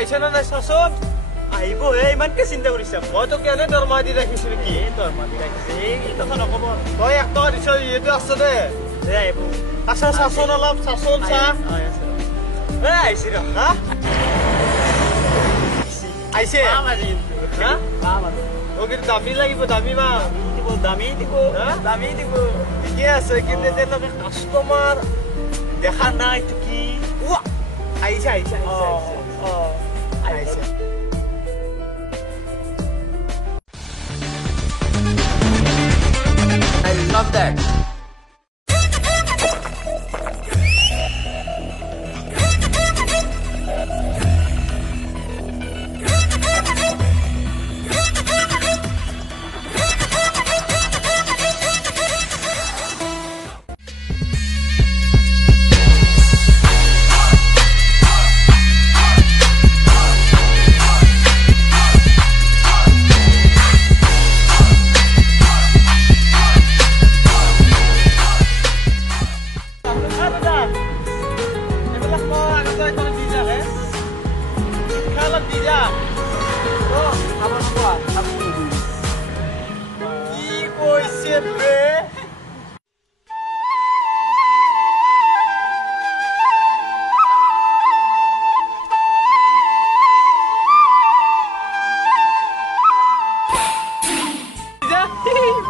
আহিছে না নাই চাচোন আহিব হে ইমানকে চিন্তা কৰিছা মই তো কেনে দৰমহা দি ৰাখিছো নেকি দৰমহা দি ৰাখিছে এই কথা নকব তই 1 টকা দিছ এইটো আছে দে আহিব আচ্ছা চাচোন অলপ চাচোন চা এ আহিছে ৰ হা আহিছে হা ও কিন্তু দামী লাগিব দামী মা দামী দিব ঠিকে আছে কিন্তু যেনেকে কাষ্টমাৰ দেখা নাই তো কি আহিছে I love that.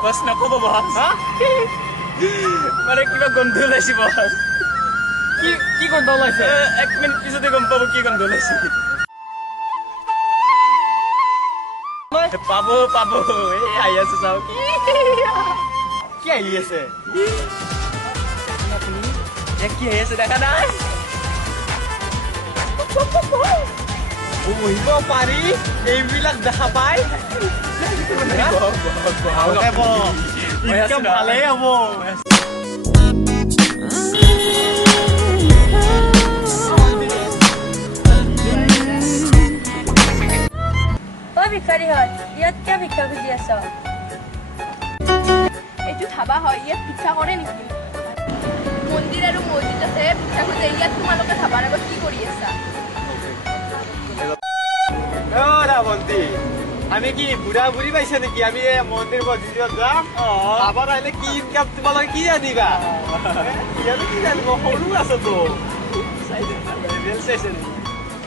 बस नकब बस माने किबा गंध लाइছি बस কি গন্ধ লাইছে 1 মিনিট পিছতে গম পাবো কি গন্ধ লাইছে পাবো এই আই আছে চাও কি আই আছে আপনি কি আই আছে দেখা নাই ও হিব পারি এইবিলাক দেখা পাই ইনকাম ভালে হব ভিক্ষাৰী হয় ইয়াত কিয় ভিক্ষা খুজি আছ এইটো ধাবা হয় ইয়াত ভিক্ষা কৰে নেকি মন্দিৰ আৰু মছজিদ আছে ভিক্ষা খুজে ইয়াত তোমালোকে ধাবাৰ আগত কি কৰি আছা বন্তি আমি কি বুঢ়া বুঢ়ী পাইছে নেকি আমি মন্দিৰ মছজিদত যাম আবাৰ আহিলে কি ইনকাম তোমালোকে কি জানিবা কি জানিব সৰু আছো তো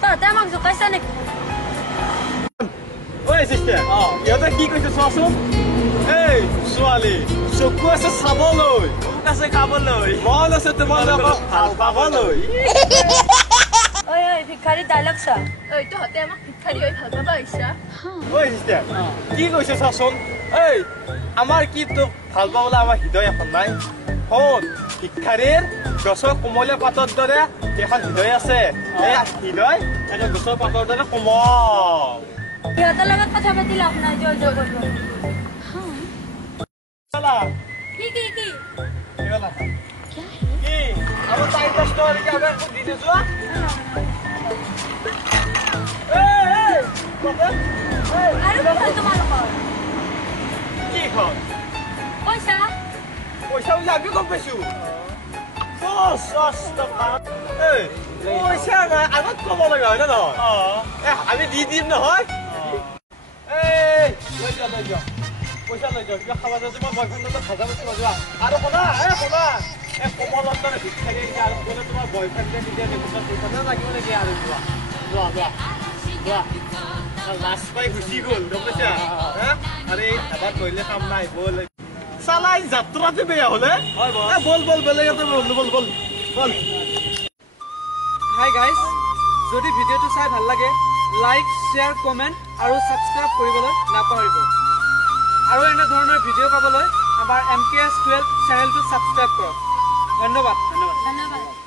তহঁতে আমাক জোকাইছা নেকি ঐ সিস্টাৰ ইহঁতে কি কৈছে চোৱাচোন এই ছোৱালী চকু আছে চাবলৈ মুখ আছে খাবলৈ মন আছে তোমালোকক ভাল পাবলৈ ঐ ভিক্ষাৰী ডাইলগ চা ঐ তহঁতে আমাক ভিক্ষাৰী হৈ ভাল পাবা আহিছা ঐ সিস্টাৰ কি কৈছে চাচোন এই আমাৰ কি তো ভাল পাবলৈ আমাৰ হৃদয় এখন নাই শুন ভিক্ষাৰীৰ গছৰ কোমলীয়া পাতৰ দৰে এখন হৃদয় আছে এই হৃদয় এটা গছৰ পাতৰ দৰে কোমল সিহঁতৰ লগত কথা পাতি লাভ নাই জয় জয় কৰিব কি আমাৰ টাইমটা স্টোৰি কি আবাৰ খুব দিতে যোৱা আৰু কি হ'ল তোমালোকৰ কি হ'ল পইচা বুলি আমি গম পাইছো পইচা নাই আগত কব লগা হয় ন আমি দি দিম নহয় লৈ যোৱা পইচা লৈ যাও কিবা খাবা যাও তোমাৰ বয়ফ্ৰেণ্ডৰ ভাজা বস্তু যোৱা আৰু শুনা কমলত ভিক্ষাৰী আৰু গ'লে তোমাৰ বয়ফ্ৰেণ্ডে নিজে পইচা লাগিব নেকি আৰু যোৱা লাষ্ট পাই গুচি গ'ল গম পাইছা আৰে এবাৰ কৰিলে কাম নাই বল চালাই যাত্ৰাতে বেয়া হলে বল বেলেগ এটা বল হাই গাইজ যদি ভিডিঅ'টো চাই ভাল লাগে লাইক শ্বেয়াৰ কমেণ্ট আৰু ছাবস্ক্ৰাইব কৰিবলৈ নাপাহৰিব আৰু এনে ধৰণৰ ভিডিঅ' পাবলৈ আমাৰ MKS12 চেনেলটো ছাবস্ক্ৰাইব কৰক ধন্যবাদ ধন্যবাদ